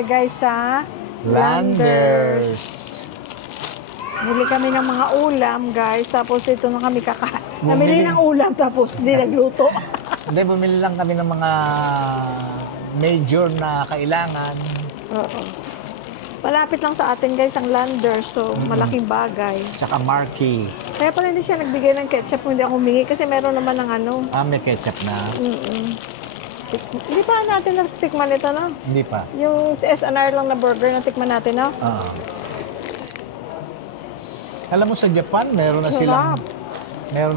tayo guys sa Landers. Bili kami ng mga ulam guys, tapos ito na kami namili ng ulam tapos hindi nagluto. Hindi, bumili lang kami ng mga major na kailangan. Oo. Malapit lang sa atin guys ang Landers, so malaking bagay. Tsaka Marky. Kaya pala hindi siya nagbigay ng ketchup kung hindi ako humingi kasi meron naman ng ano. May ketchup na. Hindi pa natin natikman ito, no? Hindi pa. Yung SNR lang na burger na tikman natin, no? Alam mo sa Japan, meron na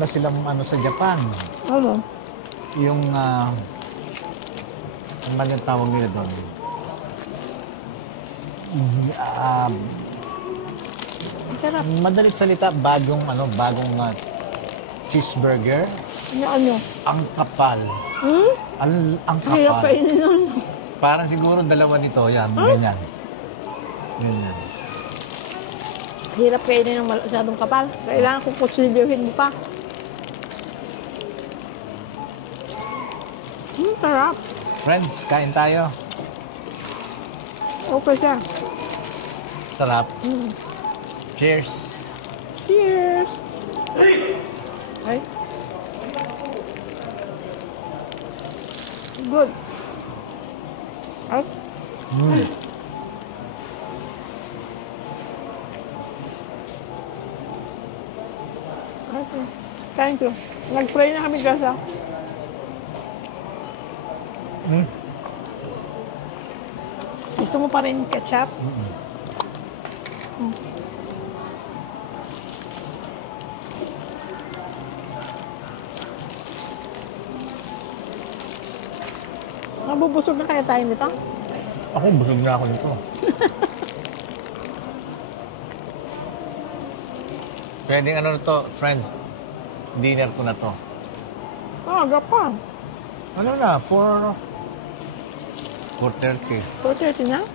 silang ano sa Japan. Ano? Yung ano ba yung tawag nila doon? Sarap. Madalit salita, bagong cheeseburger. Ano? Ang kapal. Ang kapal. Hirap kainin nun. Parang siguro dalawa nito. Yan, ganyan. Ganyan. Hirap kainin ng masyadong kapal. Kailangan kung kutsilyohin mo pa. Sarap. Friends, kain tayo. Okay siya. Sarap. Cheers. Cheers. Ay. Good. Ay. Okay. Thank you. Nag-pray na kami guys, ha? Gusto mo pa rin ketchup? Nabubusog na kaya tayo nito? Ako, busog na ako nito. Pwedeng ano na to, friends. Dinner ko na to. Aga pa. Ano na, 4:30. 4:30 na?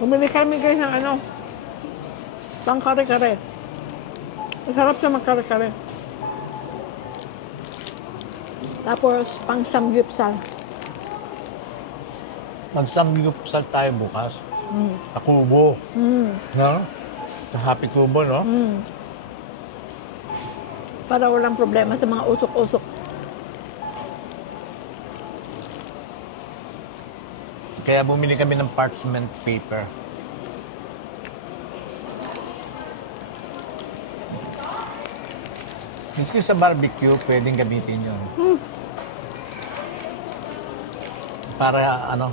Bumili kami guys ng ano, pang kare-kare. Masarap siya mag-kare-kare. Tapos, pang samgyupsal. Mag-samgyupsal tayo bukas. Sa Kubo. No? Sa Happy Kubo, no? Para walang problema sa mga usok-usok. Kaya bumili kami ng parchment paper. Miski sa barbecue, pwedeng gamitin yun. Para ano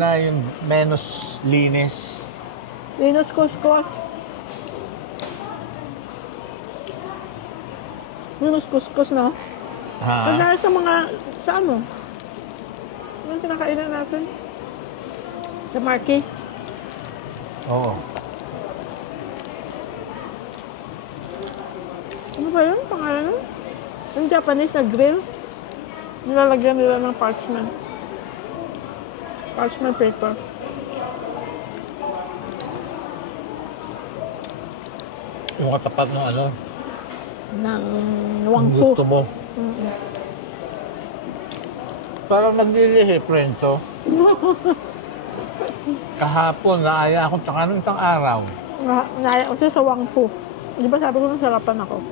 na yung menos linis. Linos kuskus. Linos kuskus, no? Kaya sa mga, sa ano? Anong kinakainan natin? Sa Marky? Oo. Ano ba yun? Pangalan nun? Yung Japanese na grill. Nilalagyan nila ng parchment. Parchment paper. Yung katapat ng ano? Ng wangfu. Gusto mo. Parang naglilihi, Prento. Kahapon, naaya ako tsaka nung isang araw. Naaya ko siya sa wangfu. Di ba sabi ko nasarapan ako?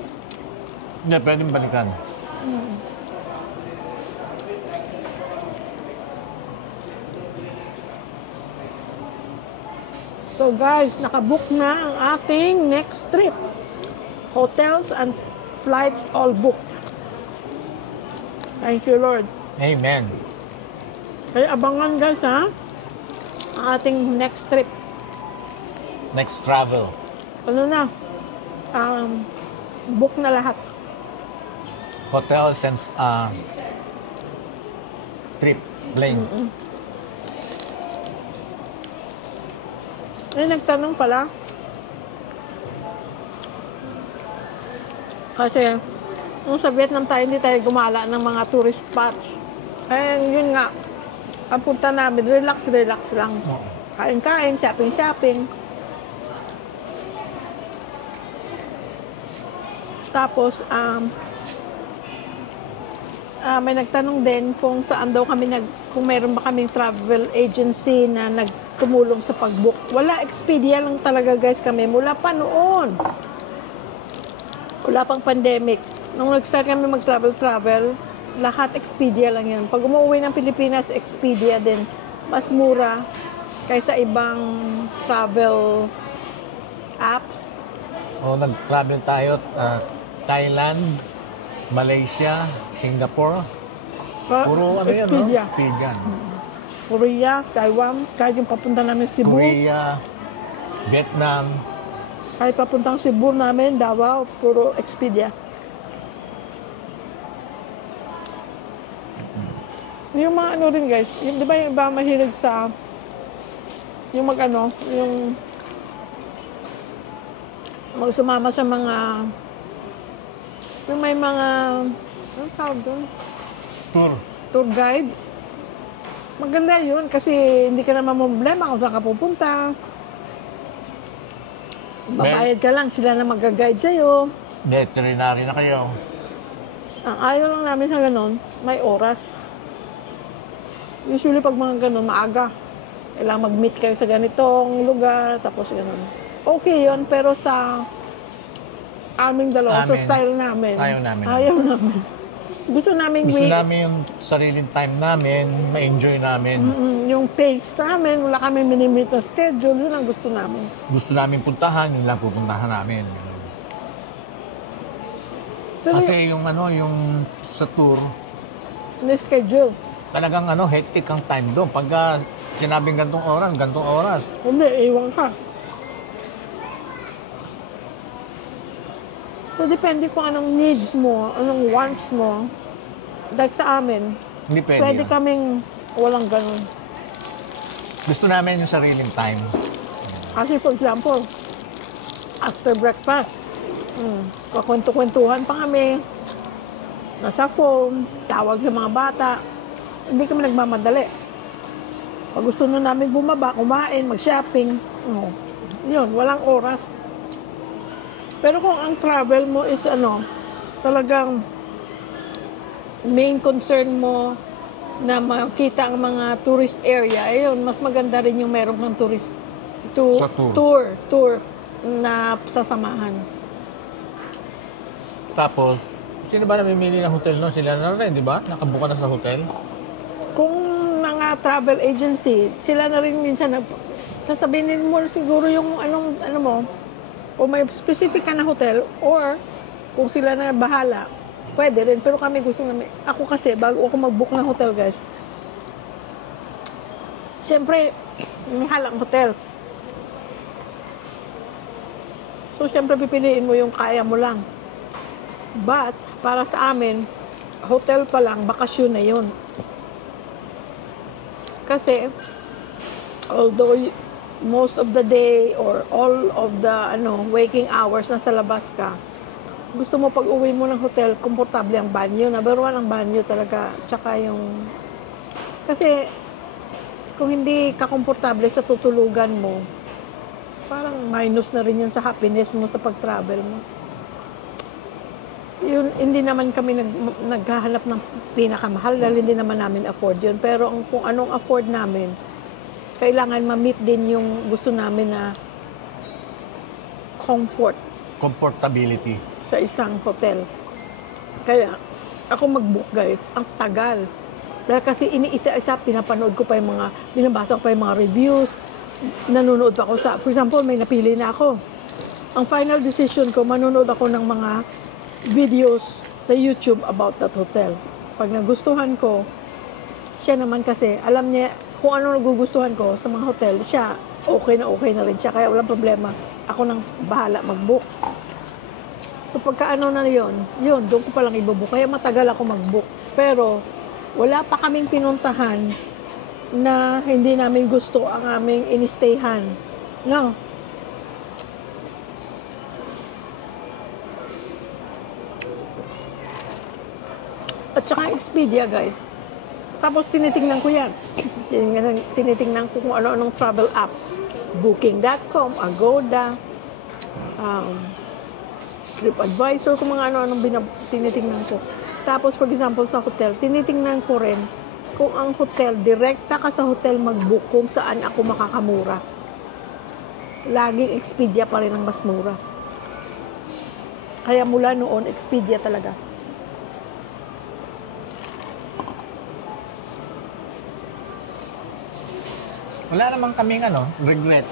Hindi, pwedeng balikan. So guys, nakabook na ang ating next trip. Hotels and flights all booked. Thank you, Lord. Amen. Kaya abangan guys, ha? Ang ating next trip. Next travel. Ano na? Book na lahat. Hotels and trip, plane. Nagtanong pala. Kasi, nung sa Vietnam tayo, hindi tayo gumala ng mga tourist spots. Yun nga, ang punta namin, relax lang. Kain-kain, shopping-shopping. Tapos, may nagtanong din kung saan daw kami kung meron ba kaming travel agency na nagtumulong sa pag-book. Wala, Expedia lang talaga guys kami mula pa noon. Wala pang pandemic. Nung nag-start kami mag-travel, lahat Expedia lang yan. Pag umuwi ng Pilipinas, Expedia din. Mas mura kaysa ibang travel apps. Nag-travel tayo, Thailand, Malaysia, Singapore. Puro ano yan, no? Expedia. Expedia. Korea, Taiwan, kahit yung papunta namin Cebu. Korea, Vietnam. Kahit papuntang Cebu namin, Davao, puro Expedia. Yung mga ano rin guys, yung, di ba yung iba mahilig sa yung yung magsumama sa mga yung may mga anong tawag doon? Tour guide. Maganda yun kasi hindi ka naman problema kung saan ka pupunta. Babayad ka lang, sila na mag-guide sa'yo. Veterinary na kayo. Ang ayaw lang namin sa ganun, may oras. Usually pag mga ganun, maaga. Kailangan mag-meet kayo sa ganitong lugar, tapos ganun. Okay yun, pero sa aming dalawa, sa style namin. Ayaw namin. Gusto namin yung sariling time namin, ma-enjoy namin. Yung pace namin, wala kami minimit na schedule, yun ang gusto namin. Gusto namin puntahan, yun lang pupuntahan namin. Pero, kasi yung sa tour, may schedule. Talagang hectic ang time doon. Pagka sinabing gantong oras. Hindi, iwan ka. So, depende kung anong needs mo, anong wants mo. Like sa amin, pwede kaming walang ganun. Gusto namin yung sariling time. Kasi for example, after breakfast, kakwento-kwentuhan pa kami, nasa phone, tawag sa mga bata, hindi kami nagmamadali. Pag gusto na namin bumaba, kumain, mag-shopping, yun, walang oras. Pero kung ang travel mo is talagang main concern mo na makita ang mga tourist area, ayun, mas maganda rin yung meron kang tourist tour na sasamahan. Tapos, sino ba namimili ng hotel no? Sila na rin, di ba? Nakabuka na sa hotel? Kung mga travel agency, sila na rin minsan sasabihin mo siguro yung ano mo, o may specific ka na hotel, or kung sila na bahala, pwede rin. Pero kami gusto namin, ako kasi, bago ako mag-book ng hotel, guys, siyempre, may halang hotel. So, siyempre, pipiliin mo yung kaya mo lang. But, para sa amin, hotel pa lang, bakasyon na yun. Kasi, although most of the day or all of the waking hours nasa labas ka, gusto mo pag uwi mo ng hotel, komportable ang banyo. Number one ang banyo talaga. Tsaka yung... Kasi, kung hindi ka komportable sa tutulugan mo, parang minus na rin yun sa happiness mo sa pag-travel mo. Yun, hindi naman kami naghahanap ng pinakamahal dahil hindi naman namin afford yun. Pero kung anong afford namin, kailangan ma-meet din yung gusto namin na comfortability sa isang hotel. Kaya, ako mag-book guys, ang tagal. Dahil kasi iniisa-isa, pinapanood ko pa yung binabasa ko pa yung mga reviews, nanonood pa ako for example, may napili na ako. Ang final decision ko, manonood ako ng mga videos sa YouTube about that hotel. Pag nagustuhan ko, siya naman kasi, alam niya kung ano nagugustuhan ko sa mga hotel, siya, okay na rin siya. Kaya walang problema. Ako nang bahala mag-book. So pagka na yun, doon ko palang ibubook. Kaya matagal ako mag-book. Pero, wala pa kaming pinuntahan na hindi namin gusto ang aming inistayhan. No? At saka Expedia, guys. Tapos tinitingnan ko yan. Tinitingnan ko kung ano-anong travel app. Booking.com, Agoda, TripAdvisor, kung mga ano-anong tinitingnan ko. Tapos, for example, sa hotel, tinitingnan ko rin kung ang hotel, direkta ka sa hotel mag-book kung saan ako makakamura. Laging Expedia pa rin ang mas mura. Kaya mula noon, Expedia talaga. Wala naman kaming regret.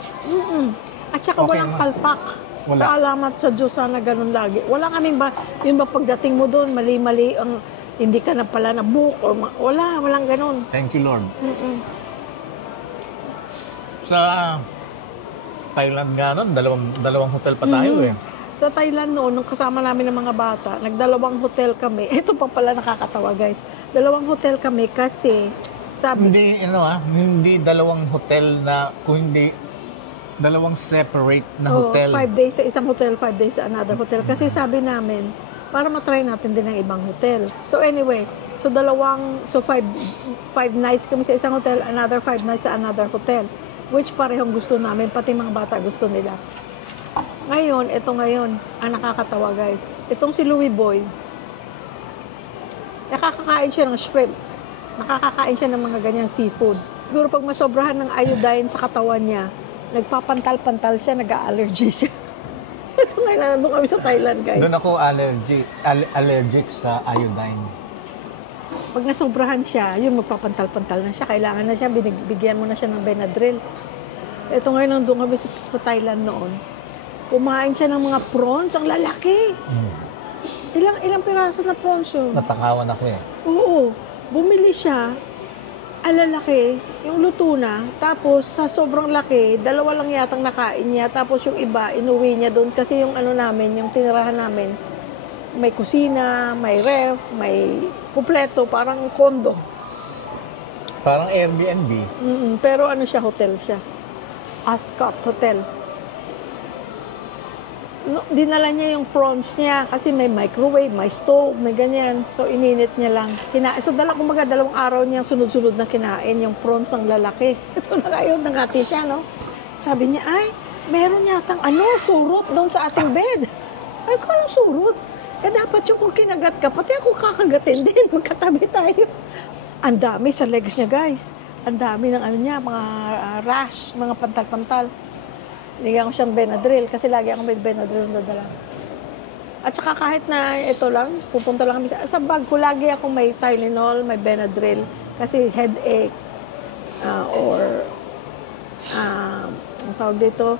At saka Okay walang naman. palpak. Wala. Sa alamat sa Diyos, sana ganun lagi. Wala kaming yun ba pagdating mo doon, mali-mali ang hindi ka na pala na-book or walang ganun. Thank you, Lord. Sa Thailand nga nun, dalawang hotel pa tayo eh. Sa Thailand noon, nung kasama namin ng mga bata, nagdalawang hotel kami. Ito pa pala nakakatawa, guys. Dalawang hotel kami kasi sabi, Hindi dalawang hotel na, kung hindi dalawang separate na oh, hotel. 5 days sa isang hotel, 5 days sa another hotel. Kasi sabi namin, para matry natin din ang ibang hotel. So anyway, so 5 nights kami sa isang hotel, another 5 nights sa another hotel. Which parehong gusto namin, pati mga bata gusto nila. Ngayon, ang nakakatawa guys. Itong si Louie Boy, nakakakain siya ng shrimp. Nakakakain siya ng mga ganyang seafood. Siguro pag masobrahan ng iodine sa katawan niya, nagpapantal-pantal siya, nag-allergy siya. Ito ngayon, nandun kami sa Thailand, guys. Doon ako allergic sa iodine. Pag nasobrahan siya, yun, magpapantal-pantal na siya. Kailangan na siya, binibigyan mo na siya ng Benadryl. Ito ngayon, nandun kami sa Thailand noon. Kumain siya ng mga prawns, ang lalaki. Ilang piraso na prawns yun? Natakawan ako eh. Oo. Bumili siya, alalaki, yung luto na, tapos sa sobrang laki, 2 lang yatang nakain niya, tapos yung iba, inuwi niya doon kasi yung namin, yung tinirahan namin, may kusina, may ref, may kumpleto, parang kondo. Parang Airbnb. Pero siya, hotel siya. Ascot Hotel. Dinala niya yung prawns niya kasi may microwave, may stove, may ganyan. So, ininit niya lang. So, kumbaga 2 araw niya sunod-sunod na kinain yung prawns ng lalaki. Ito na kayo, nangati siya, no? Sabi niya, ay, meron yatang surot doon sa ating bed. Ay, ko anong surot? Dapat yung kung kinagat ka, pati ako kakagatin din. Magkatabi tayo. Ang dami sa legs niya, guys. Ang dami ng mga rash, mga pantal-pantal. Nigyan ko siyang Benadryl kasi lagi ako may Benadryl na dala. At saka kahit na ito lang, pupunta lang kami sa bag ko, lagi ako may Tylenol, may Benadryl kasi headache or ang tawag dito,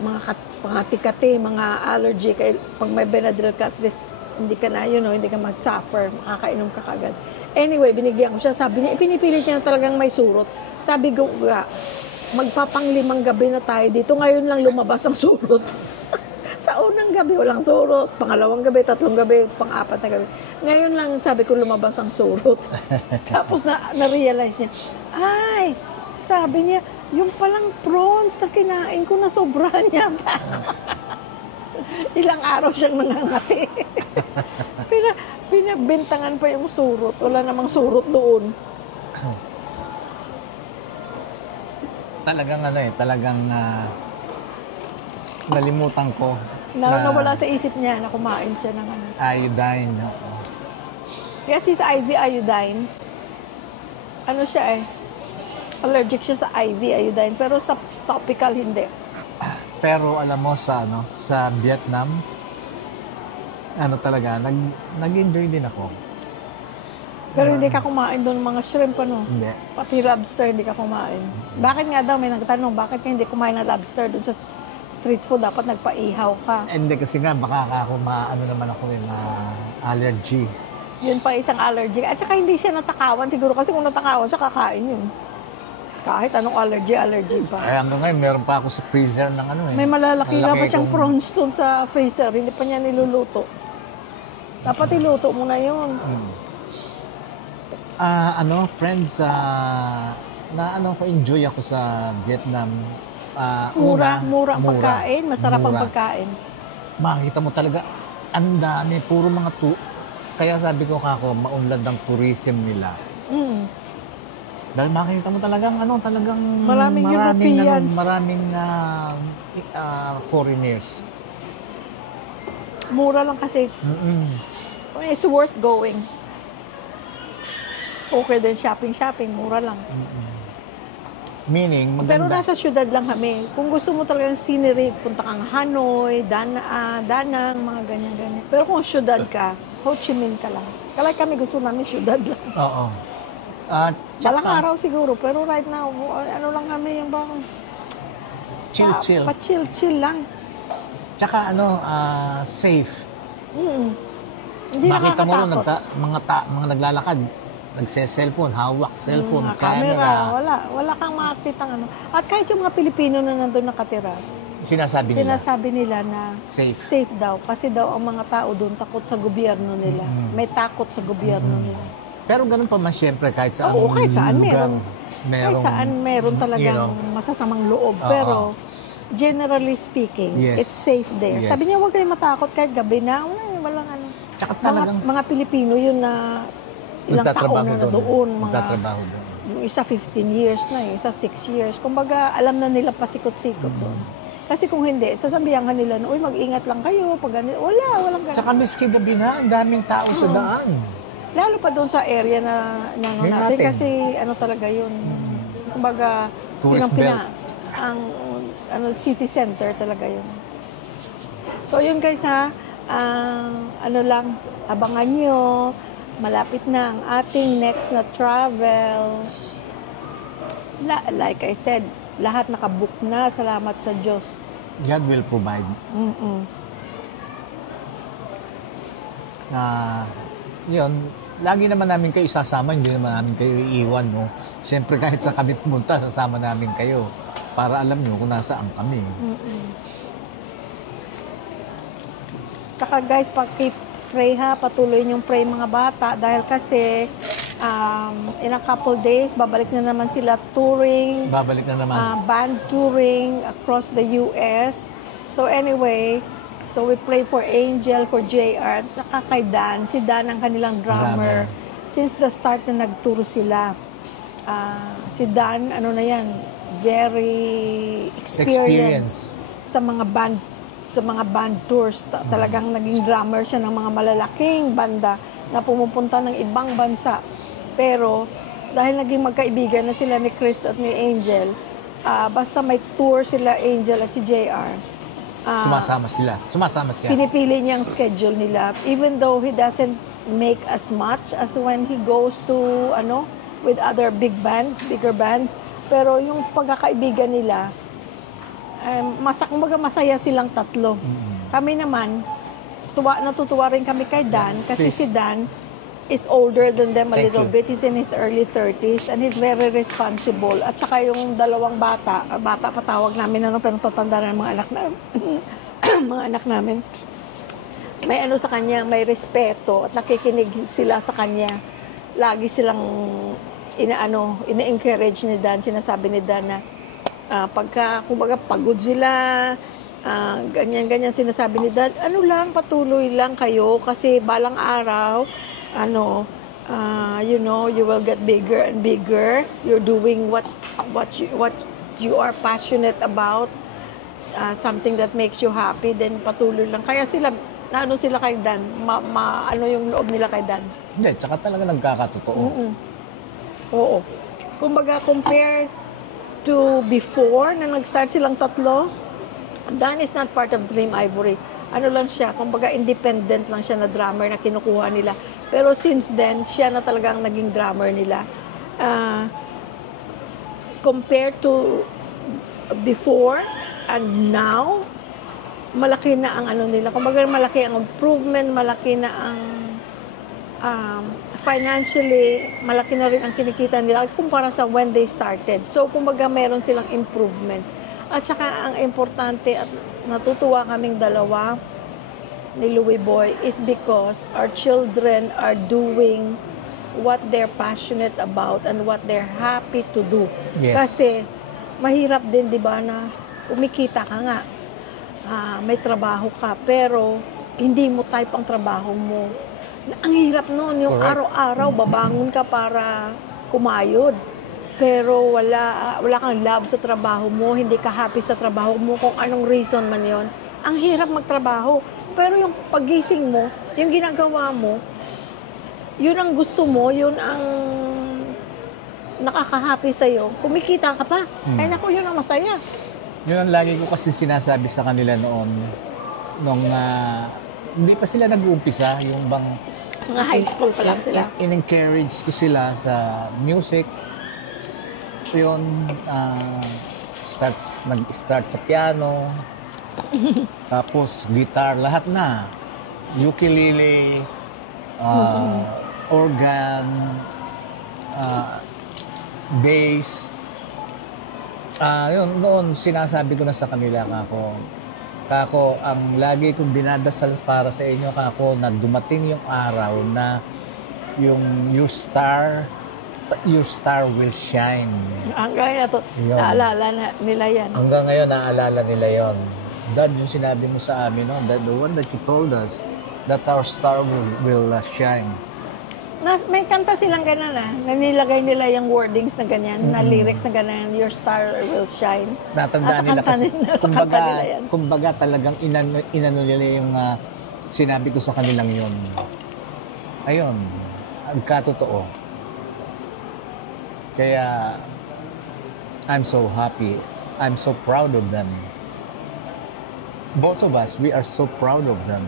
mga kati-kati, mga allergy. Kaya pag may Benadryl ka, at least hindi ka na, hindi ka mag-suffer, makakainom ka kagad. Anyway, binigyan ko siya. Sabi niya, pinipilit niya na talagang may surot. Sabi ko, magpapang-5 gabi na tayo dito. Ngayon lang lumabas ang surot. Sa unang gabi, walang surot. Pangalawang gabi, 3 gabi, pang-4 na gabi. Ngayon lang, sabi ko, lumabas ang surot. Tapos na-realize niya, ay, sabi niya, yung palang prawns na kinain ko na sobrahan yata. Ilang araw siyang nangangati. Pinabintangan pa yung surot. Wala namang surot doon. Talagang nalimutan ko. Nawala sa isip niya na kumain siya ng iodine. Kasi sa IV iodine, siya allergic siya sa IV iodine, pero sa topical hindi. Pero alam mo sa Vietnam, talaga, nag-enjoy din ako. Pero hindi ka kumain doon ng mga shrimp, Hindi. Pati lobster, hindi ka kumain. Bakit nga daw, may nagtanong, bakit ka hindi kumain ng lobster doon sa street food? Dapat nagpaihaw ka. Hindi kasi nga, baka ako naman ako allergy. Yun pa isang allergy. At saka hindi siya natakawan siguro kasi kung natakawan siya, kakain yun. Kahit anong allergy pa. Ay, hanggang ngayon, meron pa ako sa freezer ng May malalaki na pa siyang kong- prawns doon sa freezer. Hindi pa niya niluluto. Dapat iluto mo na yun. Friends, enjoy ako sa Vietnam. Mura ang pagkain. Masarap ang Mura. pagkain. Makikita mo talaga, ang dami, puro mga Kaya sabi ko maunlad ang tourism nila. Dahil makikita mo talagang Maraming Europeans. maraming foreigners. Mura lang kasi. It's worth going. Okay din shopping, mura lang. Meaning, Pero maganda. nasa syudad lang kami. Kung gusto mo talagang scenery, punta kang Hanoi, Danang, mga ganyan-ganyan. Pero kung syudad ka, Ho Chi Minh ka lang. Kalay kami gusto namin syudad lang. Oo. At Balang tsaka, araw siguro, pero right now, ano lang kami yung bang... chill-chill. Pa-chill-chill lang. Tsaka safe. Hindi Makita mo rin, nakakatakot. mga naglalakad, nagse-cellphone, hawak cellphone, camera. Wala kang makakitang ano. At kahit yung mga Pilipino na nandun nakatira, Sinasabi nila na safe daw. Kasi daw ang mga tao doon takot sa gobyerno nila. May takot sa gobyerno nila. Pero ganun pa man siyempre, kahit saan Oo, kahit saan lugar, kahit saan meron talagang masasamang loob. Pero generally speaking, Yes. it's safe there. Yes. Sabi niya, huwag kayong matakot kahit gabi na. Walang ano. Tsaka talagang Mga Pilipino yun na ilang taon na doon. Magtatrabaho doon. Yung isa 15 years na, yung isa 6 years. Kumbaga, alam na nila pasikot-sikot doon. Kasi kung hindi, sasabihan ka nila na, uy, mag-ingat lang kayo. Pag ganito, walang ganito. Tsaka miski gabi na, ang daming tao sa daan. Lalo pa doon sa area na Ngayon natin. natin. Kasi ano talaga yun. Kumbaga, Tourist belt. ang city center talaga yun. So yun guys ha, ano lang, abangan nyo, malapit na ang ating next na travel. Like I said, lahat nakabook na, salamat sa Diyos. God will provide. Yun, lagi naman namin kayo isasama, hindi naman namin kayo iiwan, no? Siyempre, kahit sa kami pumunta, sasama namin kayo para alam nyo kung nasaan kami. Tsaka guys, pray ha, patuloy niyong pray mga bata dahil kasi in a couple days, babalik na naman sila touring, Babalik na naman. band touring across the US. So anyway, so we pray for Angel, for JR, at saka kay Dan. Si Dan ang kanilang drummer. Since the start na nagturo sila. Si Dan, ano na yan, very experienced sa mga band tours. Talagang naging drummer siya ng mga malalaking banda na pumupunta ng ibang bansa. Pero dahil naging magkaibigan na sila ni Chris at ni Angel, basta may tour sila, Angel at si JR, Sumasama siya. pinipili niya ang schedule nila. Even though he doesn't make as much as when he goes to, with other bigger bands. Pero yung pagkakaibigan nila, kumbaga masaya silang tatlo. Kami naman, natutuwa rin kami kay Dan kasi si Dan is older than them a little bit. He's in his early 30s and he's very responsible. At saka yung dalawang bata patawag namin, pero tatanda na mga anak na mga anak namin. May sa kanya, may respeto at nakikinig sila sa kanya. Lagi silang ina-encourage ni Dan, sinasabi ni Dan na kumbaga pagod sila, ganyan sinasabi ni Dan, patuloy lang kayo kasi balang araw, you will get bigger and bigger. You're doing what you are passionate about, something that makes you happy, then patuloy lang. Kaya sila kay Dan, yung loob nila kay Dan. Hindi, tsaka talaga nagkakatotoo. Oo. Kumbaga, compare to before, na nag-start silang tatlo, Dan is not part of Dream Ivory. Lang siya, kumbaga independent lang siya na drummer na kinukuha nila. Pero since then, siya na talagang naging drummer nila. Compared to before and now, malaki na ang nila. Kumbaga malaki ang improvement, malaki na ang financially, malaki na rin ang kinikita nila kumpara sa when they started. So, kumbaga meron silang improvement. At saka ang importante at natutuwa kaming dalawa ni Louie Boy is because our children are doing what they're passionate about and what they're happy to do. Yes. Kasi mahirap din, di ba, na kumikita ka nga, may trabaho ka, pero hindi mo type ang trabaho mo. Ang hirap noon, yung araw-araw babangon ka para kumayod. Pero wala kang love sa trabaho mo, hindi ka happy sa trabaho mo, kung anong reason man yon. Ang hirap magtrabaho. pero yung pagising mo, yung ginagawa mo, yun ang gusto mo, yun ang nakaka-happy sa'yo. Kumikita ka pa. Ay naku, yun ang masaya. Yun ang lagi ko kasi sinasabi sa kanila noon, nung hindi pa sila nag-uumpisa, yung bang Mga high school pa lang sila. in-encourage ko sila sa music. Yun, nag-start sa piano, tapos guitar, lahat na. Ukulele, organ, bass. Yun, noon sinasabi ko na sa kanila kako, ang lagi kong dinadasal para sa inyo kako, na dumating yung araw na your star will shine. Hanggang Yun. naalala nila yan. Hanggang ngayon naalala nila yon. Dad, yung sinabi mo sa amin, no? That the one that you told us that our star will shine. May kanta silang ganun na nilagay nila yung wordings na ganyan, na lyrics na ganyan, your star will shine. Natandaan nila kasi, Nasa kanta nila yan. kumbaga talagang inano nila yung sinabi ko sa kanilang yon. Ayun, ang katotoo. Kaya, I'm so happy. I'm so proud of them. Both of us, we are so proud of them.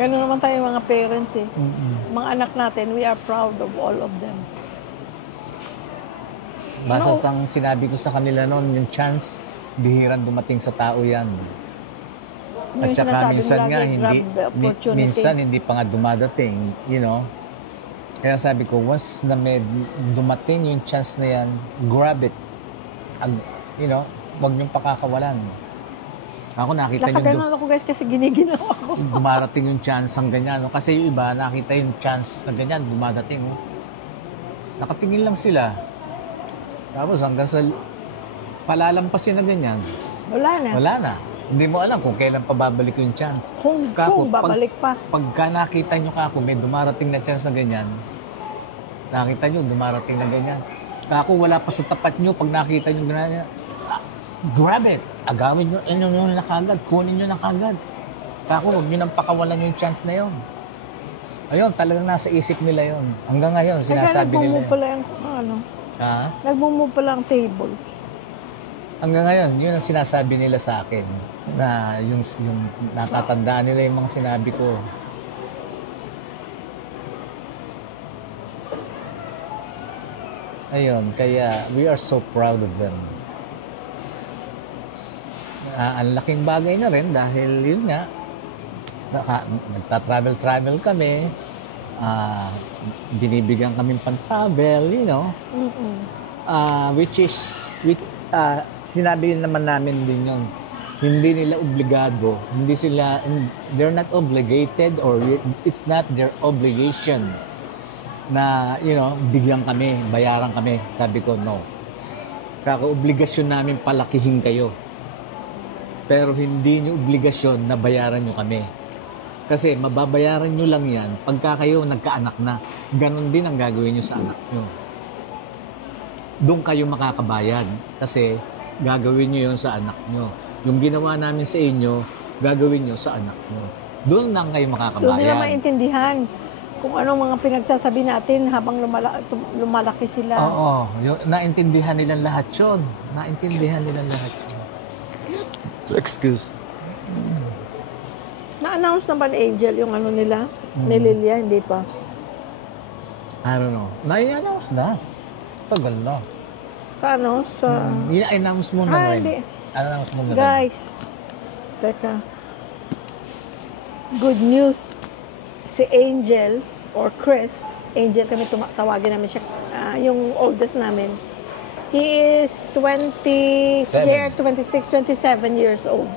Ganun naman tayo mga parents eh. Mga anak natin, we are proud of all of them. Basta ang sinabi ko sa kanila noon, yung chance, bihirang dumating sa tao yan. At Yung saka sinasabi minsan mo nga, lagi, grab the opportunity. minsan hindi pa nga dumadating, you know. Kaya sabi ko, once na may dumating yung chance na yan, grab it. You know, huwag niyong pakakawalan. Ako nakita niyo Nakaganon ako guys kasi giniginawa ko. dumarating yung chance ang ganyan. No? Kasi yung iba, nakita yung chance na ganyan, dumadating. No? Nakatingin lang sila. Tapos hanggang sa palalampasin na ganyan, Wala na. wala na. Hindi mo alam kung kailan pa babalik yung chance. Kung babalik pa. Pagka nakita nyo kako, may dumarating na chance na ganyan, nakita nyo, dumarating na ganyan. Kako, wala pa sa tapat nyo, pag nakita nyo ganyan, grab it. Agawin nyo, nyo na kagad, kunin nyo na kagad. Kako, huwag nyo nang pakawalan yung chance na yon. Ayun, talagang nasa isip nila yon. Hanggang ngayon, sinasabi nila nagmumove pala yung ano. Ha? Nagmumove pala ang table. Hanggang ngayon, yun ang sinasabi nila sa akin. Na yung natatandaan nila yung mga sinabi ko. Ayun, kaya we are so proud of them. Ang laking bagay na rin dahil yun nga, nagta-travel kami, binibigyan kami pang-travel, you know. Which sinabi naman namin din yun. Hindi nila obligado, they're not obligated or it's not their obligation na, you know, bigyan kami, bayaran kami. Sabi ko, no. Kaka-obligasyon namin palakihin kayo. Pero hindi nyo obligasyon na bayaran nyo kami. Kasi mababayaran nyo lang yan pagka kayo nagkaanak na. Ganon din ang gagawin nyo sa anak nyo. Doon kayo makakabayad. Kasi gagawin nyo yun sa anak nyo. Yung ginawa namin sa inyo, gagawin nyo sa anak nyo. Doon lang kayo makakabayad. Doon nila maintindihan kung anong mga pinagsasabi natin habang lumalaki sila. Oo. Naintindihan nilang lahat yun. Naintindihan nilang lahat yun. Excuse. Na-announce na ba ni Angel yung ano nila? Ni Lilia, hindi pa. I don't know. Na-announce na. Tagal na. Sa ano? Sa... I-announce mo na rin. Hindi. Announce mo na rin. Guys, teka. Good news. Si Angel or Chris, Angel kami tawagin namin siya, yung oldest namin. He is 26, 27 years old.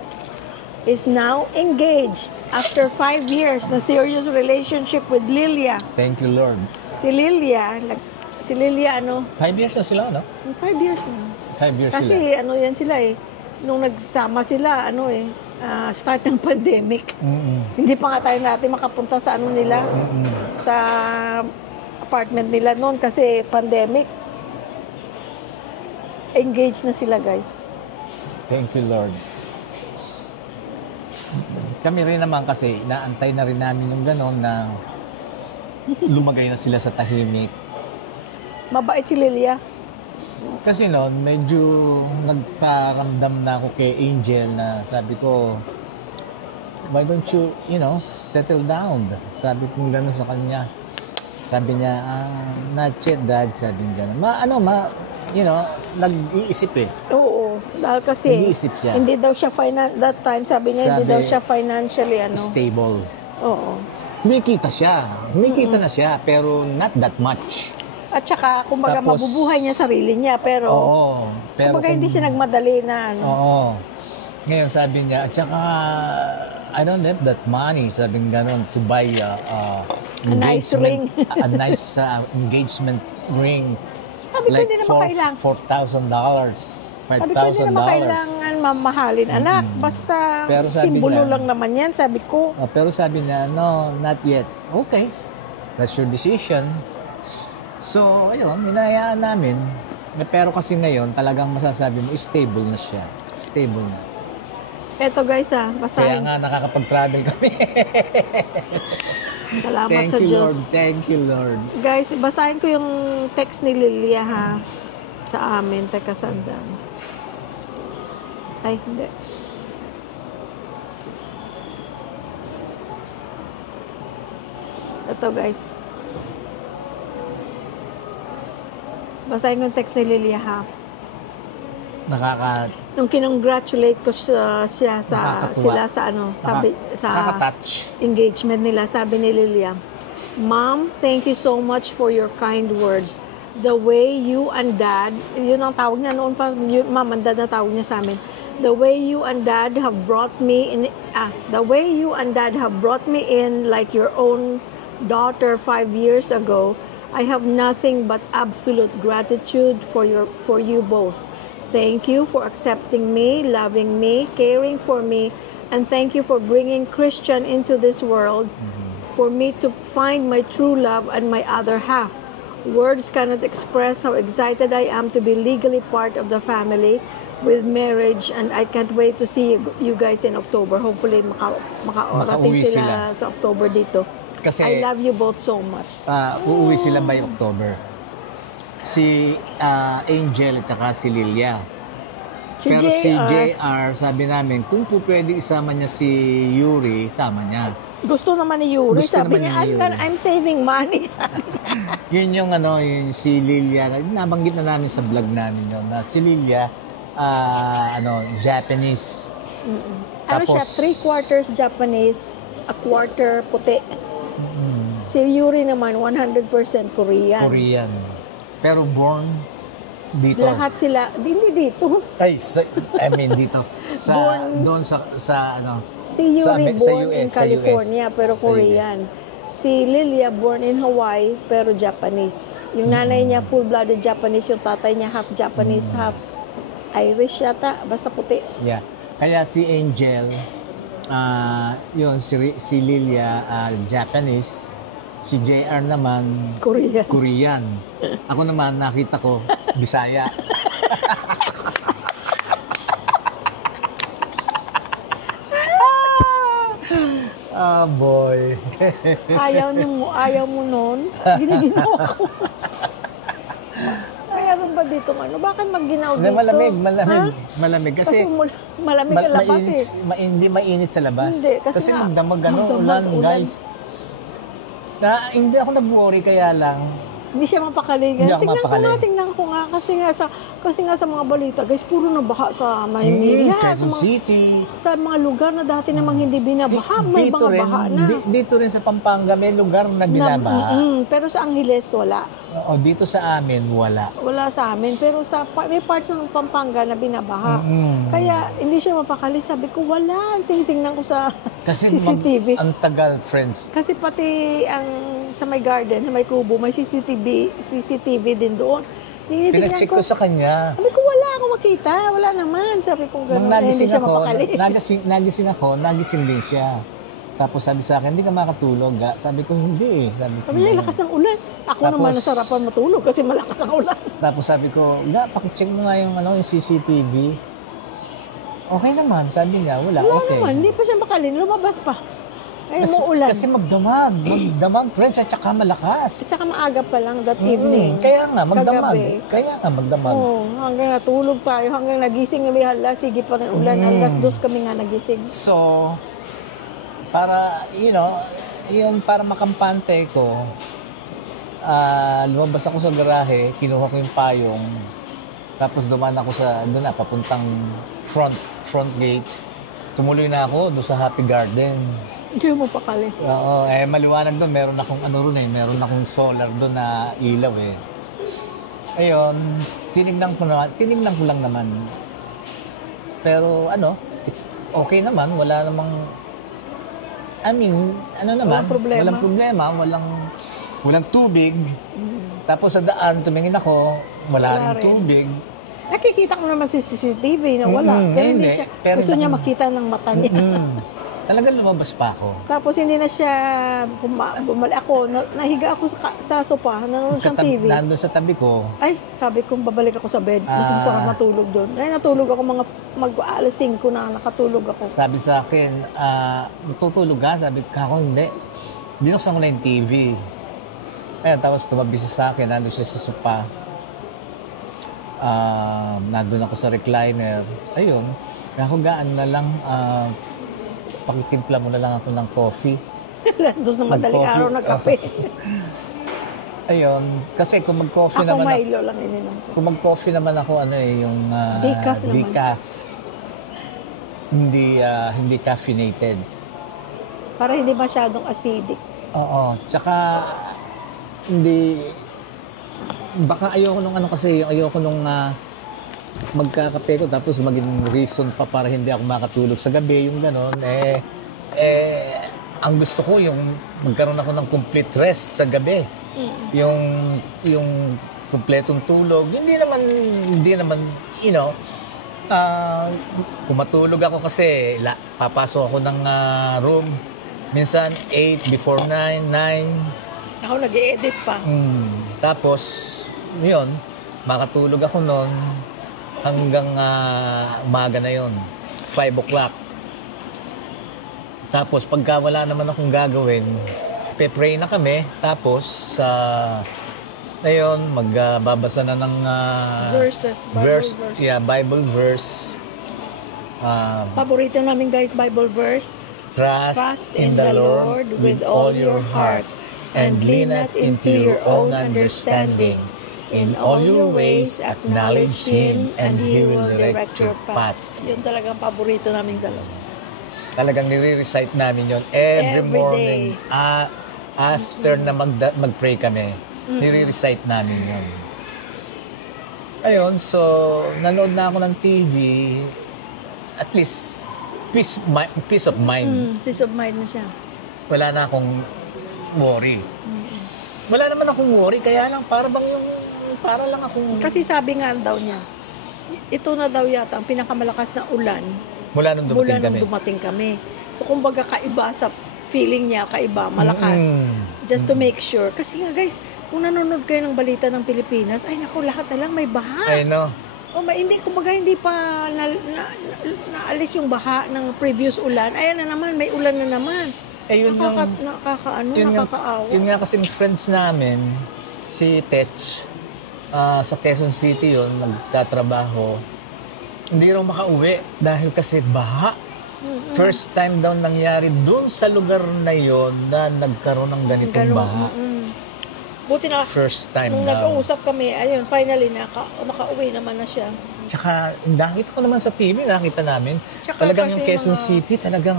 Is now engaged after 5 years na serious relationship with Lilia. Thank you, Lord. Si Lilia ano? 5 years na sila, no? 5 years na. 5 years Kasi sila. ano yan sila eh. Nung nagsama sila, start ng pandemic. Hindi pa nga tayo natin makapunta sa ano nila, sa apartment nila noon kasi pandemic. Engaged na sila, guys. Thank you, Lord. kami rin naman kasi inaantay na rin namin yung gano'n na lumagay na sila sa tahimik. Mabait si Lilia. Kasi no, medyo nagparamdam na ako kay Angel na sabi ko, why don't you, settle down? Sabi ko gano'n sa kanya. Sabi niya, not yet, Dad. Sabi niya gano'n. Nag-iisip eh. Oo, dahil kasi Nag-iisip siya. hindi daw siya that time, sabi niya, hindi Sabi, daw siya financially, stable. Oo. Humikita siya. Humikita na siya, pero not that much. At saka, kumbaga, Tapos, mabubuhay niya sarili niya, pero, Oo. Pero kumbaga, hindi siya nagmadali na, Oo. Ngayon sabi niya, at saka, I don't have that money, sabi nga gano'n, to buy a nice ring. a nice engagement ring. Sabi ko, Like hindi naman kailangan. $4,000. Sabi ko, hindi naman $5,000. kailangan mamahalin, anak. Basta, Pero sabi simbolo niya- lang naman yan, sabi ko. Pero sabi niya, no, not yet. Okay, that's your decision. So, ayun, hinayaan namin. Pero kasi ngayon, talagang masasabi mo, stable na siya. Stable na. Eto guys Kaya basahin. nga nakakapag-travel kami. Salamat Thank sa you, Diyos. Lord. Thank you, Lord. Guys, basahin ko yung text ni Lilia ha. Sa amin. Teka, sandang. Ay, hindi. Ito guys. Basahin ko yung text ni Lilia ha. Nung kinongratulate ko siya sa Nakakatuwa. sila sa sa Nakaka-touch. engagement nila, sabi ni Lilia, Mom, thank you so much for your kind words. The way you and Dad, yun ang tawag niya noon pa, Mom and Dad na tawag niya sa amin. The way you and Dad have brought me in, the way you and Dad have brought me in like your own daughter 5 years ago, I have nothing but absolute gratitude for you both. Thank you for accepting me, loving me, caring for me, and thank you for bringing Christian into this world for me to find my true love and my other half. Words cannot express how excited I am to be legally part of the family with marriage, and I can't wait to see you guys in October. Hopefully, makarating Makauwi sila sa October dito. Kasi, I love you both so much. uuwi sila by October. Si Angel at saka si Lilia. Pero si JR, sabi namin, kung po pwede isama niya si Yuri, isama niya. Gusto naman ni Yuri. Gusto Sabi naman niya, ni Yuri. I'm saving money. Sabi niya. Yun yung yung si Lilia, nabanggit na namin sa vlog namin yun, na si Lilia, Japanese. Ano siya, 3/4 Japanese, a quarter puti. Si Yuri naman, 100% Korean. Korean. Pero born dito. Lahat sila, hindi dito. Ay, dito. Doon sa Si Yuri sa born in US, sa California, US, pero sa Korean. Si Lilia born in Hawaii, pero Japanese. Yung nanay niya, full-blooded Japanese. Yung tatay niya, half Japanese, half Irish yata. Basta puti. Yeah. Kaya si Angel, si Lilia, Japanese. Si JR naman, Korean. Korean. Ako naman, nakita ko, Bisaya. Boy. Ayaw mo nun. Giniginawa ko. Mayroon ba dito bakit mag-ginaw dito? Malamig. Kasi malamig ang labas hindi mainit sa labas. Hindi, kasi magdamag ulan. guys. Hindi ako nag-worry, kaya lang. Hindi siya mapakali. Tingnan ko nga kasi nga sa mga balita, guys, puro nabaha sa Maynila. Quezon City. Sa mga lugar na dati namang hindi binabaha, may mga baha na. Dito rin sa Pampanga may lugar na binabaha. Pero sa Angeles, wala. Dito sa amin, wala. Wala sa amin. Pero may parts ng Pampanga na binabaha. Kaya hindi siya mapakali. Sabi ko, wala. Tingnan ko sa CCTV. Ang tagal, friends. Kasi pati sa may garden, sa may kubo, may CCTV din doon. Pinacheck ko sa kanya. Sabi ko, wala akong makita. Wala naman. Sabi ko, gano'n. Hindi siya mapakali. Nagising din siya. Tapos sabi sa akin, hindi ka makatulog. Sabi ko, hindi. Sabi niya, lakas ng ulan. Ako naman nasarapan matulog kasi malakas ang ulan. Tapos sabi ko, pakicheck mo nga yung CCTV. Okay naman, sabi niya, wala, Wala okay. naman, hindi pa siya makalin. Lumabas pa. Ay, Kasi, muulan. kasi magdamag, friends, at saka malakas. At saka maaga pa lang that evening. Kaya nga, magdamag. Kagabi. Kaya nga, magdamag. Oo, hanggang natulog tayo, hanggang nagising kami, hala, sige pa rin ulan, alas 2 kami nga nagising. So, para, yung para makampante ko, lumabas ako sa garahe, kinuha ko yung payong, tapos dumaan ako doon na, papuntang front gate. Tumuloy na ako doon sa Happy Garden. Hindi mo pakali. Oo, maliwanag doon, meron akong solar doon na ilaw eh. Ayun, tinignan ko lang naman. Pero it's okay naman, wala namang Walang problema. Walang tubig. Tapos sa daan, tumingin ako, wala rin tubig. Nakikita ko naman sa CCTV na wala. Pero hindi siya, gusto niya makita ng mata niya. Talagang lumabas pa ako. Tapos hindi na siya bumalik ako. Nahiga ako sa sopa, nanonood siyang TV. Nandun sa tabi ko. Ay, sabi ko babalik ako sa bed. Mas gusto ko matulog doon. Ay, natulog ako alas 5 na nakatulog ako. Sabi sa akin, tutulog ka? Sabi ko, hindi. Binuksan ko na yung TV. Ayun, tapos tumabi siya sa akin, nandun siya sa sopa. Nandun ako sa recliner. Ayun, gaan na lang, pakitimpla mo na lang ako ng coffee. Alas 2 na madaling araw nagkape. Ayun, kasi kung mag-coffee ako naman Milo lang ininom ko. Kung mag-coffee naman ako, yung decaf. Hindi caffeinated. Para hindi masyadong acidic. Oo, tsaka baka ayoko nung magkakape ko tapos maging reason pa para hindi ako makatulog sa gabi, yung gano'n. Ang gusto ko yung magkaroon ako ng complete rest sa gabi. Yung kumpletong tulog. Hindi naman, kung matulog ako kasi papasok ako ng room minsan 8 before 9. Ako nag-i-edit pa. Tapos, yun, makatulog ako noon hanggang umaga na yun. 5 o'clock. Tapos, pagka wala naman akong gagawin, pe-pray na kami. Tapos, ayun, magbabasa na ng Bible verse. Paborito namin guys, Bible verse. Trust in the Lord with all your heart and lean not into your own understanding. In all your ways, acknowledge Him and He will direct your paths. Yun talagang paborito namin dalawa. Talagang nire-recite namin yun every morning. After na mag-pray kami, nire-recite namin yun. Ayun, so nanood na ako ng TV. At least, peace of mind. Peace of mind na siya. Wala na akong worry. Wala naman akong worry, kaya lang para lang akong... Kasi sabi nga daw niya, ito na daw yata ang pinakamalakas na ulan mula nung dumating kami. So kumbaga kaiba sa feeling niya, malakas. Just to make sure. Kasi nga guys, kung nanonood kayo ng balita ng Pilipinas, ay naku, lahat na lang may baha. I know. Hindi pa naalis yung baha ng previous ulan. Ayan na naman, may ulan na naman. Nakakaawa. Yun nga kasing friends namin, si Tetch, sa Quezon City yun, nagtatrabaho. Hindi raw makauwi dahil kasi baha. First time daw nangyari dun sa lugar na yon na nagkaroon ng ganitong baha. Buti na, first time nung daw. nag-uusap kami, ayun, finally, makauwi naman na siya. Tsaka, nakita ko naman sa TV, nakita namin. Tsaka talagang yung Quezon City, talagang...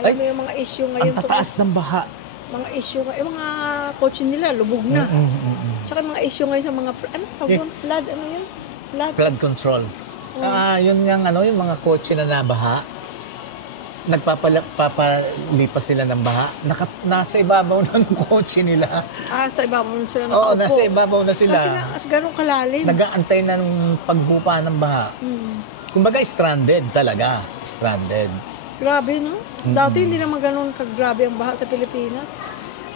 Alam mo yung mga issue ngayon. Ang tataas ng baha. Mga issue, yung mga kotse nila, lubog na. Tsaka mga issue ngayon sa mga, flood, Flood control. Yun yung mga kotse na nabaha, nagpapalipas sila ng baha. Nasa ibabaw na ng kotse nila. Sa ibabaw na sila nakaupo. Oo, nasa ibabaw na sila. Kasi ganun kalalim. Nag-aantay na ng paghupa ng baha. Kumbaga, stranded talaga. Stranded. Grabe, no? Dati hindi naman ganun kagrabe ang baha sa Pilipinas.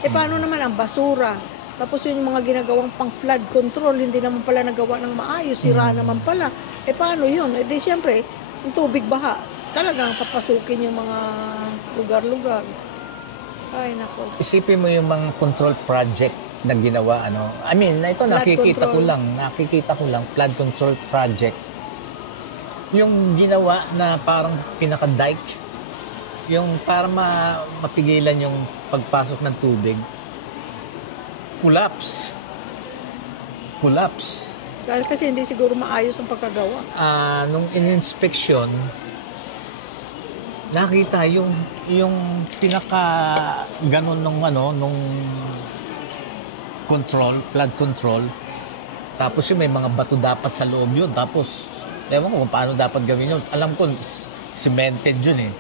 Paano naman ang basura? Tapos yung mga ginagawang pang flood control, hindi naman pala nagawa ng maayos, sira naman pala. Paano yun? Di siyempre, yung tubig baha. Talagang papasukin yung mga lugar-lugar. Ay, nako. Isipin mo yung mga control project na ginawa, ano. I mean, ito Flood nakikita control. ko lang, flood control project. Yung ginawa na parang pinaka-dike, yung para mapigilan yung pagpasok ng tubig, collapse. Dahil kasi hindi siguro maayos ang pagkagawa. Nung in-inspection, nakita yung pinaka ganon nung control, flood control. Tapos yung may mga bato dapat sa loob yun. Tapos, ewan ko kung paano dapat gawin yun. Alam ko, cemented yun eh.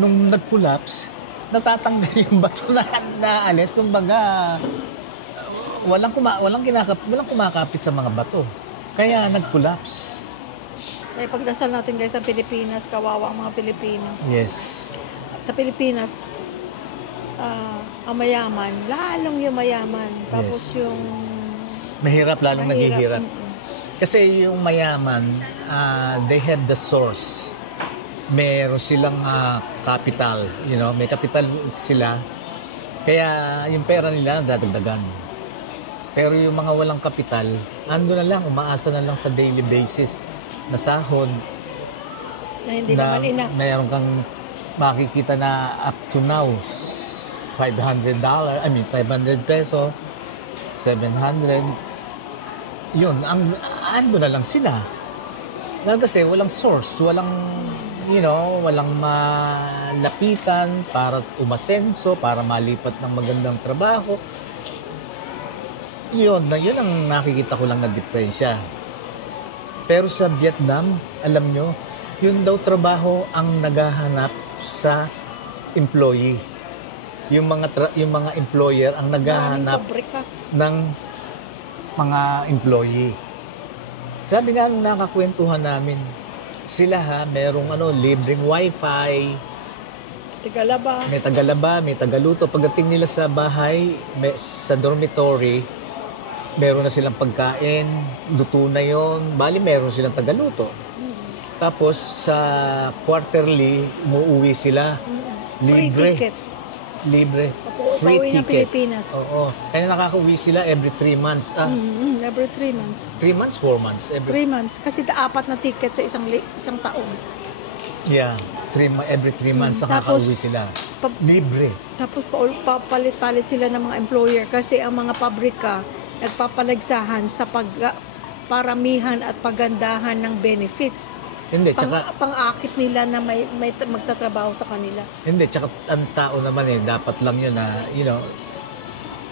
Nung nag-collapse, natatanggal yung bato na naalis. Kumbaga, walang kumakapit sa mga bato. Kaya nag-collapse. Ay, pagdasal natin guys sa Pilipinas, kawawa ang mga Pilipino. Yes. Sa Pilipinas, ang mayaman, lalong yung mayaman. Tapos Yes. yung Mahirap, lalong mahirap. naghihirap. Kasi yung mayaman, they have the source. Meron silang capital, may capital sila. Kaya yung pera nila dadagdagan. Pero yung mga walang kapital, ando na lang, umaasa na lang sa daily basis na sahod. na hindi naman enough. Mayroon kang makikita na up to now, $500, 500 peso, 700. Yun, ando na lang sila. Dahil kasi walang source, walang malapitan para umasenso, para malipat ng magandang trabaho. Yun ang nakikita ko lang na diferensya. Pero sa Vietnam, alam nyo, yun daw trabaho ang naghahanap sa employee. Yung mga employer ang naghahanap Pabrika. ng mga employee. Sabi nga nung nakakwentuhan namin, sila merong libreng wifi, Tigalaba. may tagalaba, may tagaluto. Pagdating nila sa bahay, sa dormitory, meron na silang pagkain, luto na yon. Bali, meron silang tagaluto. Tapos, sa quarterly, umuwi sila. Free Libre. ticket. Libre. Free Free ng tickets. Pilipinas. Oo. Kaya nakaka-uwi sila every 3 months. Every 3 months. 3 months, 4 months. 3 months. Kasi 4 na ticket sa isang taon. Yeah. Every 3 months Tapos, nakaka-uwi sila. pag- Libre. Tapos papalit-palit sila ng mga employer kasi ang mga pabrika nagpapalagsahan sa paramihan at pagandahan ng benefits. Hindi, tsaka Pang-akit nila na may magtatrabaho sa kanila. Hindi, tsaka ang tao naman dapat lang yun na,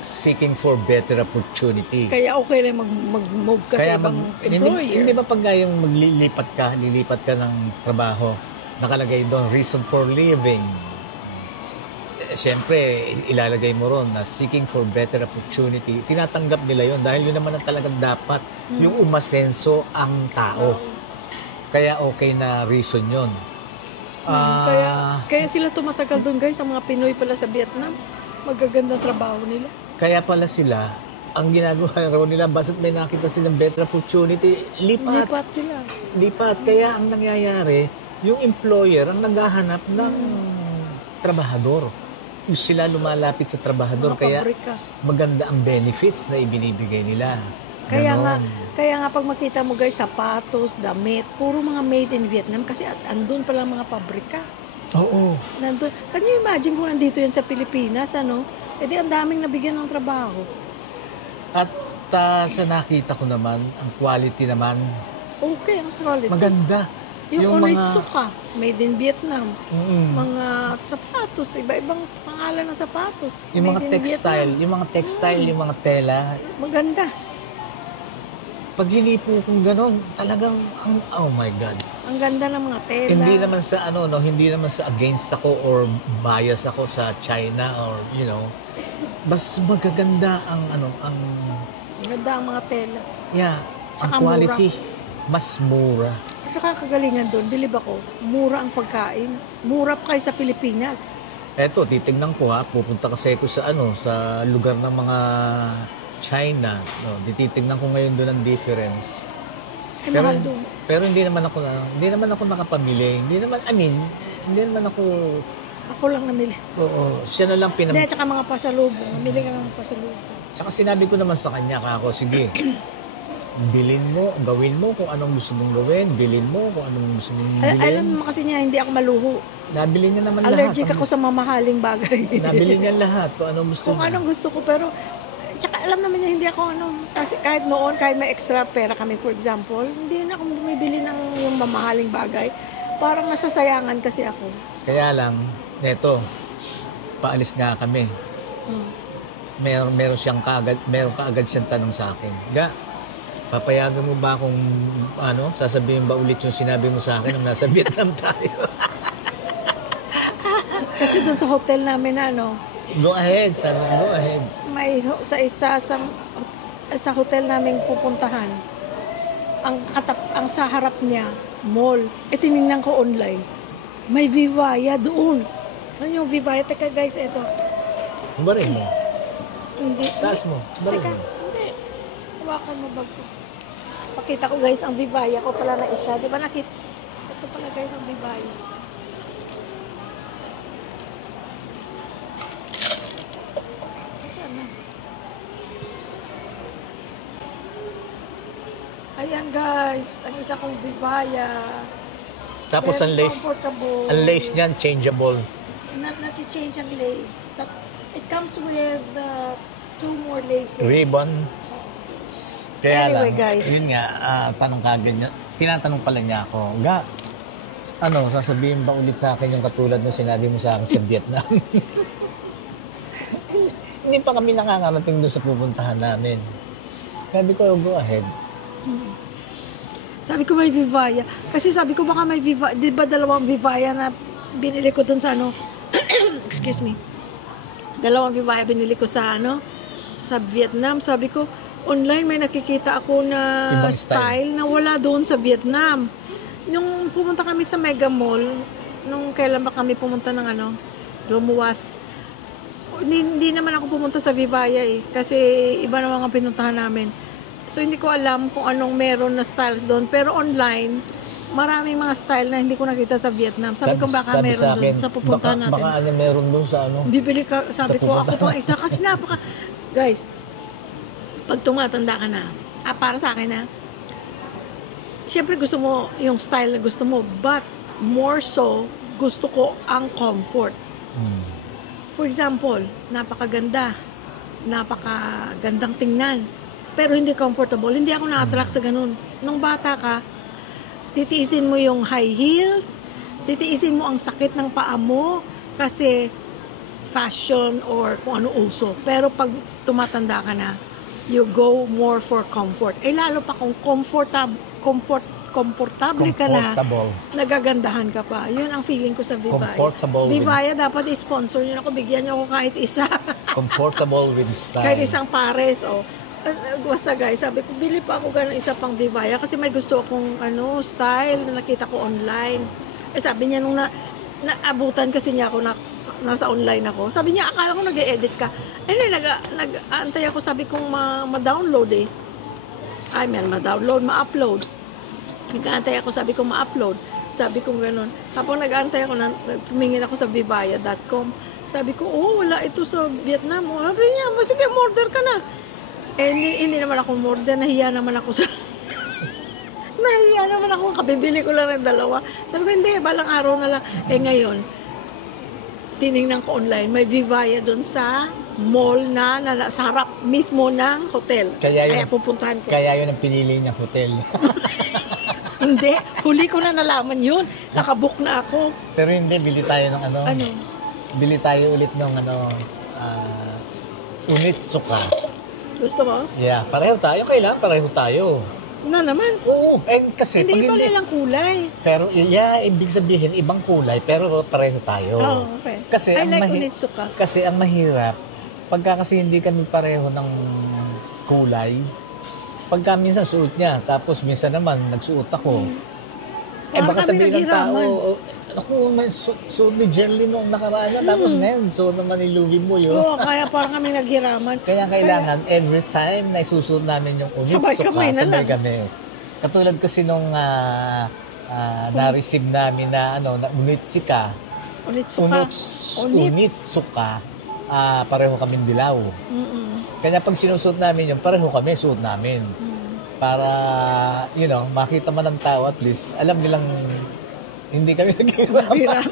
seeking for better opportunity. Kaya okay lang mag-move kasi Kaya ibang employer. hindi ba pag yung lilipat ka ng trabaho, nakalagay doon, reason for living. Siyempre, ilalagay mo ron na seeking for better opportunity. Tinatanggap nila yun dahil yun naman ang talagang dapat, yung umasenso ang tao. Kaya okay na reason yun. Kaya sila tumatagal doon guys, ang mga Pinoy pala sa Vietnam. Magagandang trabaho nila. Kaya pala sila, ang ginagawa raw nila, basta't may nakita silang better opportunity, lipat. Lipat sila. Lipat. Kaya ang nangyayari, yung employer ang naghahanap ng trabahador. Yung sila lumalapit sa trabahador, Mga kaya pabrika. maganda ang benefits na ibinibigay nila. Kaya Ganon. nga pag makita mo guys, sapatos, damit, puro mga made in Vietnam kasi andun pala mga pabrika. Oo. Nandun. Can you imagine kung nandito yan sa Pilipinas, E di ang daming nabigyan ng trabaho. At sa nakita ko naman, ang quality naman, Okay, ang quality. maganda. Yung Onitsuka, made in Vietnam. Mm. Mga sapatos, iba-ibang pangalan ng sapatos. Yung mga made in textile, Vietnam. yung mga textile, yung mga tela, Maganda. pag hinipo kong ganon, talagang, oh my God. Ang ganda ng mga tela. Hindi naman sa against ako or bias ako sa China or, mas magaganda ang Ang ganda ang mga tela. ang Tsaka quality, mas mura. At saka kagalingan doon, bilib ako, mura ang pagkain. Mura pa kayo sa Pilipinas. Eto, titingnan ko pupunta kasi ako sa sa lugar ng mga China. Titingnan ko ngayon doon ang difference. Mahal doon. Pero hindi naman ako nakapamili. Hindi naman, hindi naman ako, Ako lang namili. oo, siya na lang Hindi, tsaka mga pasalubong. Namili ka ng mga pasalubong. Tsaka sinabi ko naman sa kanya, kako, sige, bilin mo, gawin mo kung anong gusto mong gawin, bilin mo kung anong gusto mong Alam bilhin. mo kasi niya, hindi ako maluho. Nabili niya naman Allergic lahat. ako sa mamahaling bagay. Nabili niya lahat kung anong gusto Kung niya. anong gusto ko, pero tsaka alam naman niya hindi ako kasi kahit noon, kahit may extra pera kami, for example, hindi na ako bumibili ng yung mamahaling bagay. Parang nasasayangan kasi ako. Kaya lang, neto, paalis nga kami. Meron kaagad siyang tanong sa akin. Papayagan mo ba kung sasabihin ba ulit yung sinabi mo sa akin nung nasa Vietnam tayo? Kasi doon sa hotel namin Go ahead, sabi ko, go ahead. may sa hotel namin pupuntahan. Ang sa harap niya, mall. Tiningnan ko online. May Vivaya doon. Ano yung Vivaya? Teka guys, eto. Barin mo. Hindi. Taas mo. Barin Teka, mo. hindi. Hawakan mo bag ko. Pakita ko guys ang Vivaya ko pala na isa. Di ba nakita? Ito pala guys ang Vivaya. Saan na? Ayan guys, ang isa kong Vivaya. Tapos ang Very lace, comfortable. ang lace niyan, changeable. Not-change ang lace. It comes with 2 more laces. Ribbon. Kaya Anyway, lang, guys. yun nga, tanong kagad niya. Tinatanong pala niya ako, sasabihin ba ulit sa akin yung katulad na sinabi mo sa akin sa Vietnam? Hindi pa kami nakakarating doon sa pupuntahan namin. Sabi ko, go ahead. Sabi ko may Vivaya. Kasi sabi ko baka may Vivaya. Di ba dalawang Vivaya na binili ko dun sa excuse me. Dalawang Vivaya binili ko sa sa Vietnam. Sabi ko, online may nakikita ako na Ibang style na wala doon sa Vietnam. Nung pumunta kami sa Mega Mall, nung kailan ba kami pumunta ng lumuwas. Hindi naman ako pumunta sa Vivaya kasi iba naman ang pinuntahan namin. So, hindi ko alam kung anong meron na styles doon. Pero online, maraming mga style na hindi ko nakita sa Vietnam. Sabi ko baka sabi meron sa akin, doon sa pupuntahan natin. Baka meron doon sa Bibili ka, sabi sa ko, ako pupuntahan. pa isa. Kasi guys, pag tumatanda ka na, para sa akin siyempre gusto mo yung style na gusto mo. But, more so, gusto ko ang comfort. For example, napakagandang tingnan. Pero hindi comfortable. Hindi ako na-attract sa ganun. Nung bata ka, titiisin mo yung high heels, titiisin mo ang sakit ng paa mo kasi fashion or kung ano uso. Pero pag tumatanda ka na, you go more for comfort. Lalo pa kung komportable ka na, nagagandahan ka pa. Yun ang feeling ko sa Vivaya. Vivaya, dapat i-sponsor nyo ako. Bigyan nyo ako kahit isa. Comfortable with style. Kahit isang pares. Basta guys, sabi ko, bili pa ako ganun isa pang Vivaya kasi may gusto akong style na nakita ko online. Sabi niya nung naabutan kasi niya ako nasa online ako. Sabi niya, akala ko nag-e-edit ka. Nag-aantay ako, sabi kong ma-download ma-download, ma-upload. Nag-aantay ako, sabi kong ma-upload. Sabi kong ganun. Tapos nag-aantay ako, tumingin ako sa vivaya.com. Sabi ko, wala ito sa Vietnam. Sabi niya, sige, order ka na. Hindi naman ako order, nahiya naman ako kabibili ko lang ng dalawa. Sabi ko, hindi, balang araw na lang. Ngayon, tiningnan ko online, may Vivaya doon sa mall na sa harap mismo ng hotel. Kaya pupuntahan ko. Kaya yun ang pinili niyang hotel. Hindi, huli ko na nalaman yun. Nakabook na ako. Pero hindi, bili tayo ng Ano? Bili tayo ulit ng Unitsuka. Gusto mo? Yeah, pareho tayo. Kailangan pareho tayo. Na naman. Oo, kasi Hindi, iba nilang kulay. Pero, ibig sabihin, ibang kulay, pero pareho tayo. Okay. Kasi I like Unitsuka. Kasi ang mahirap, pagka kasi hindi kami pareho ng kulay, pagka minsan suot niya, tapos minsan naman nagsuot ako. Baka sabihin ng tao, ako, may suot ni Jerlyn noong nakaraan na, tapos ngayon, suot naman ni Louie mo yun. Oo, kaya parang kami naghiraman. Kaya kailangan, every time na isusuot namin yung Unitsuka, Sabay kami na lang. kami. Katulad kasi nung na-receive namin na na Unitsuka. Onitsuka. Unitsuka. Pareho kaming dilaw. Mm-mm. Kaya pag sinusuot namin yun, pareho kami, suot namin. Para, makita man ng tao at least, alam nilang hindi kami naghiram. Hiram.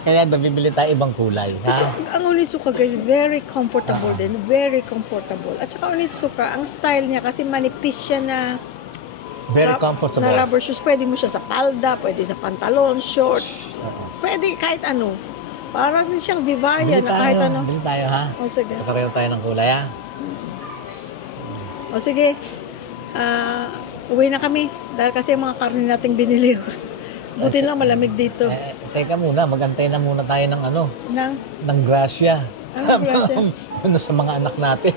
Kaya bibili tayo ibang kulay. Kasi Ha? ang Onitsuka guys, very comfortable din. Very comfortable. At saka Onitsuka, ang style niya kasi manipis siya na Very comfortable. na rubber shoes. Pwede mo siya sa palda, pwede sa pantalon, shorts. Pwede kahit ano. Parang siyang vivaya na kahit ano. Bili tayo, ha? O sige. Pareho tayo ng kulay, ha? O sige. Uwi na kami. Dahil kasi yung mga karne nating binili. Buti lang malamig dito. Teka muna, magantay na muna tayo ng Nang, ng grasya. Anong grasya? Sa mga anak natin.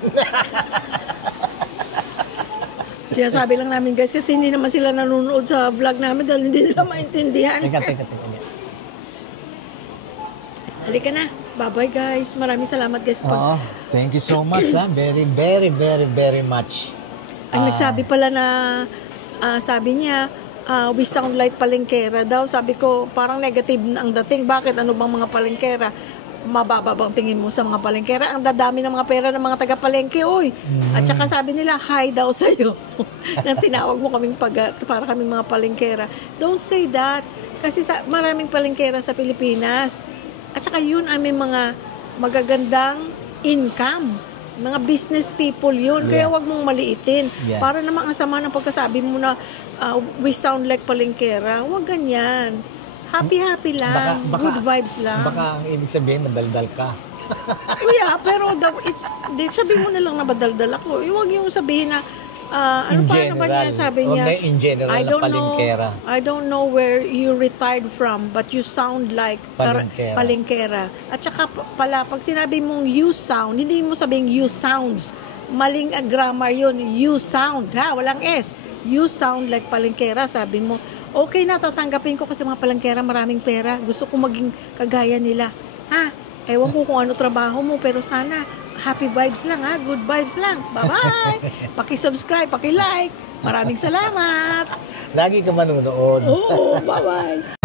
sinasabi lang namin guys kasi hindi naman sila nanonood sa vlog namin dahil hindi nila maintindihan. Teka. Halika na. Bye-bye guys. Maraming salamat guys. Oo. Thank you so much, ha? Very, very, very, very much. Ang nagsabi pala na, sabi niya, we sound like palengkera daw. Sabi ko, parang negative ang dating. Bakit? Ano bang mga palengkera? Mababa bang tingin mo sa mga palengkera? Ang dadami ng mga pera ng mga taga-palengke, oy. At saka sabi nila, hi daw sa'yo. Nang tinawag mo kaming para kaming mga palengkera. Don't say that. Kasi maraming palengkera sa Pilipinas. At saka yun ay may mga magagandang income. Mga business people yun. Kaya wag mong maliitin. Yeah. Para namang ang sama ng pagkasabi mo na we sound like palengkera. Wag ganyan. Happy-happy lang. Good vibes lang. Baka ang ibig sabihin, nadaldal ka. Yeah, pero sabihin mo na lang na badaldal ako. Huwag yung sabihin na, ano pa naman niya sabi niya? In general, na palengkera. I don't know where you retired from, but you sound like Palengkera. palengkera. At saka pala, pag sinabi mong you sound, hindi mo sabihin you sounds. Maling grammar yun. You sound, ha? Walang S. You sound like palengkera, sabi mo. Okay na, tatanggapin ko kasi mga palengkera maraming pera. Gusto ko maging kagaya nila. Ha? Ewan ko kung ano trabaho mo, pero sana happy vibes lang, ha? Good vibes lang. Bye-bye! Paki-subscribe, paki-like. Maraming salamat! Lagi ka manunood. Oo, bye-bye!